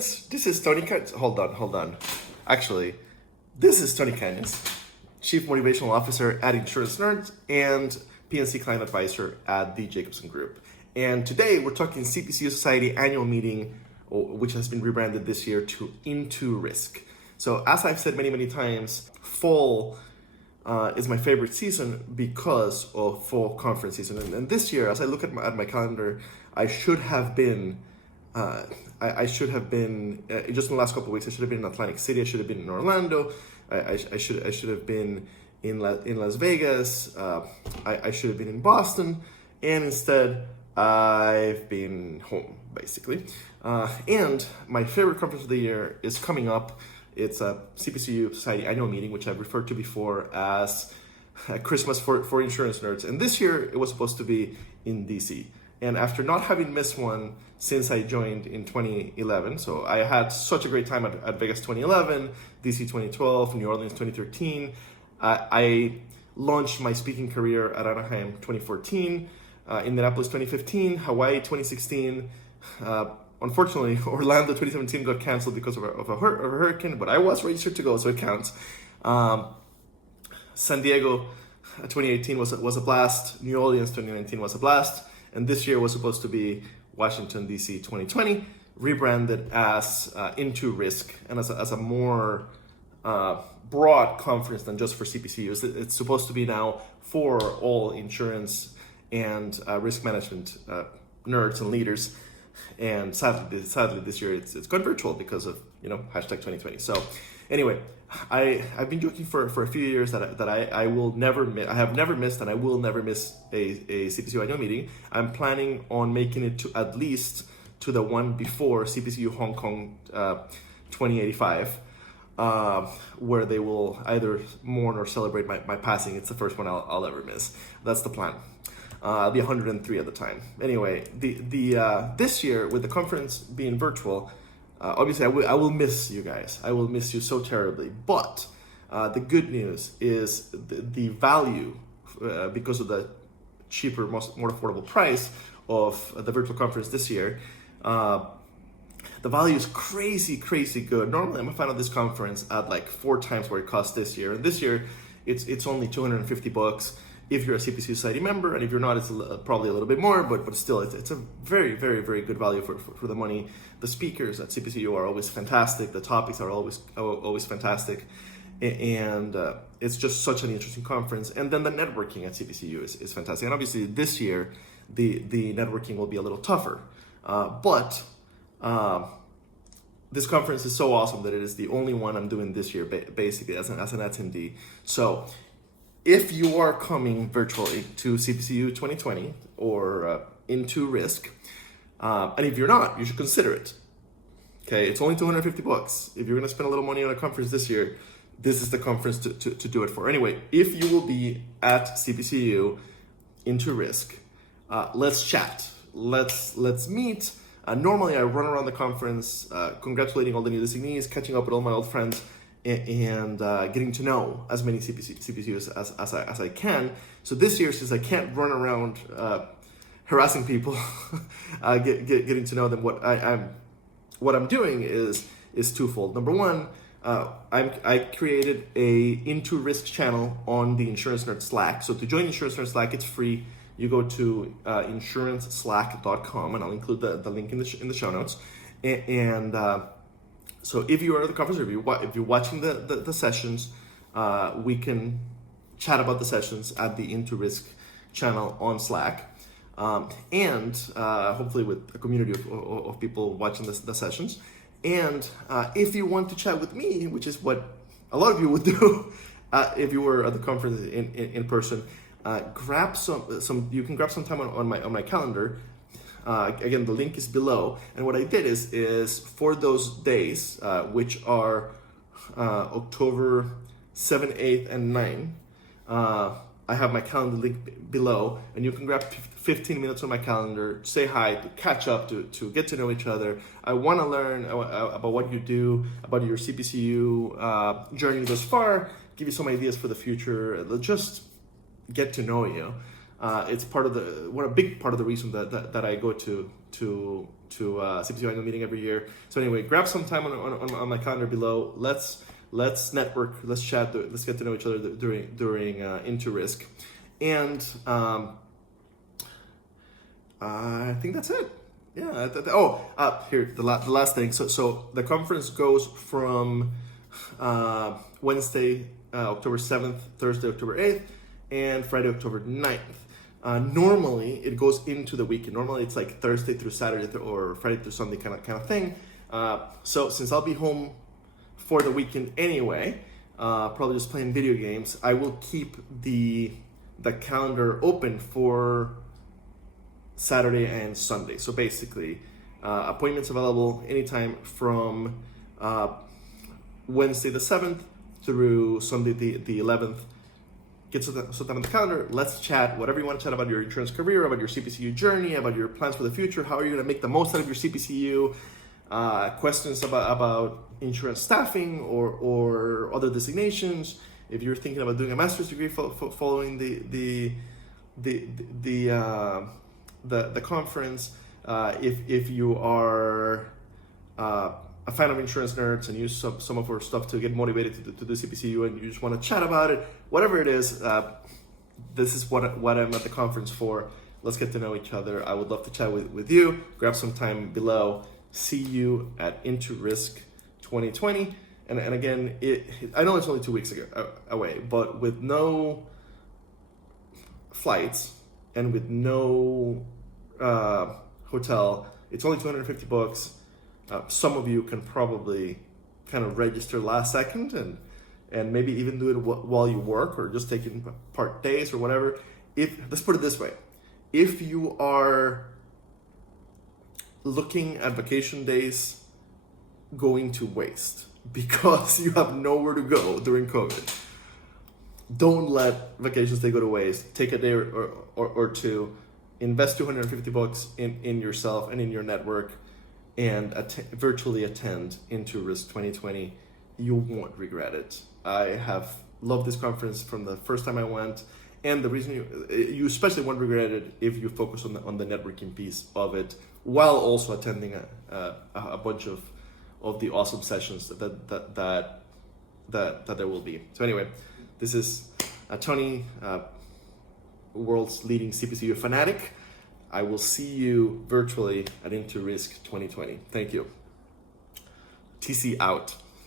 nerds. This is Tony. Hold on. Actually, this is Tony Cañas, Chief Motivational Officer at Insurance Nerds and PNC Client Advisor at the Jacobson Group. And today we're talking CPCU Society annual meeting, which has been rebranded this year to In2Risk. So as I've said many times, fall is my favorite season because of fall conference season. And this year, as I look at my calendar, I should have been just in the last couple of weeks. I should have been in Atlantic City. I should have been in Orlando. I should have been in Las Vegas. I should have been in Boston, and instead I've been home basically. And my favorite conference of the year is coming up. It's a CPCU Society annual meeting, which I've referred to before as Christmas for insurance nerds. And this year it was supposed to be in DC. And after not having missed one since I joined in 2011, so I had such a great time at Vegas 2011, DC 2012, New Orleans 2013. I launched my speaking career at Anaheim 2014, Indianapolis 2015, Hawaii 2016. Unfortunately, Orlando 2017 got canceled because of a hurricane, but I was registered to go, so it counts. San Diego 2018 was a blast. New Orleans 2019 was a blast. And this year was supposed to be Washington, D.C. 2020, rebranded as In2Risk and as a more broad conference than just for CPCUs. It's supposed to be now for all insurance and risk management nerds and leaders. And sadly this year it's gone virtual because of hashtag 2020. So anyway, I've been joking for a few years that I will never miss. I have never missed, and I will never miss a CPCU annual meeting. I'm planning on making it to at least to the one before CPCU Hong Kong 2085, where they will either mourn or celebrate my passing. It's the first one I'll ever miss. That's the plan. I'll be 103 at the time. Anyway, the this year with the conference being virtual, obviously I will miss you guys. I will miss you so terribly. But the good news is the value, because of the cheaper, more affordable price of the virtual conference this year. The value is crazy good. Normally I'm a fan of this conference at like 4 times what it costs this year, and this year it's only $250 if you're a CPCU Society member, and if you're not, it's probably a little bit more, but still, it's a very good value for the money. The speakers at CPCU are always fantastic. The topics are always fantastic, and it's just such an interesting conference. And then the networking at CPCU is fantastic. And obviously, this year the networking will be a little tougher, but this conference is so awesome that it is the only one I'm doing this year, basically as an attendee. So if you are coming virtually to CPCU 2020 or In2Risk, and if you're not, you should consider it. Okay, it's only $250. If you're going to spend a little money on a conference this year, this is the conference to do it for. Anyway, if you will be at CPCU In2Risk, let's chat. Let's meet. Normally, I run around the conference, congratulating all the new designees, catching up with all my old friends, and getting to know as many CPCUs as I can. So this year, since I can't run around harassing people, getting to know them, what I'm doing is twofold. Number one, I created a In2Risk channel on the Insurance Nerd Slack. So to join Insurance Nerd Slack, it's free. You go to insuranceslack.com, and I'll include the link in the show notes. And so if you are at the conference, or if you're watching the sessions, we can chat about the sessions at the In2Risk channel on Slack, and hopefully with a community of people watching the sessions. And if you want to chat with me, which is what a lot of you would do if you were at the conference in person, grab some. You can grab some time on my calendar. Again, the link is below. And what I did is for those days, which are October 7, 8, and 9, I have my calendar link below, and you can grab 15 minutes on my calendar, say hi, to catch up, to get to know each other. I want to learn about what you do, about your CPCU journey thus far, give you some ideas for the future, just get to know you. It's part of a big part of the reason that I go to CPCU annual meeting every year. So anyway, grab some time on my calendar below. Let's network, let's chat, let's get to know each other during In2Risk. And I think that's it. Yeah. Here, the last thing. So the conference goes from Wednesday, October 7th, Thursday, October 8th, and Friday, October 9th. Normally, it goes into the weekend. Normally, it's like Thursday through Saturday or Friday through Sunday kind of thing. So since I'll be home for the weekend anyway, probably just playing video games, I will keep the calendar open for Saturday and Sunday. So basically, appointments available anytime from Wednesday the 7th through Sunday the 11th. Get something on the calendar. Let's chat. Whatever you want to chat about your insurance career, about your CPCU journey, about your plans for the future. How are you going to make the most out of your CPCU? Questions about insurance staffing or other designations. If you're thinking about doing a master's degree following the conference, if you are a fan of Insurance Nerds and use some of our stuff to get motivated to do CPCU, and you just want to chat about it, whatever it is, this is what I'm at the conference for. Let's get to know each other. I would love to chat with you. Grab some time below. See you at In2Risk 2020. And again, I know it's only 2 weeks away, but with no flights and with no hotel, it's only $250. Some of you can probably kind of register last second and maybe even do it while you work or just taking part days or whatever. Let's put it this way. If you are looking at vacation days going to waste because you have nowhere to go during COVID, don't let vacations day go to waste. Take a day or two, invest $250 in yourself and in your network, and virtually attend In2Risk 2020. You won't regret it. I have loved this conference from the first time I went, and the reason you especially won't regret it if you focus on the networking piece of it, while also attending a bunch of the awesome sessions that there will be. So anyway, this is Tony, world's leading CPCU fanatic. I will see you virtually at In2Risk 2020. Thank you. TC out.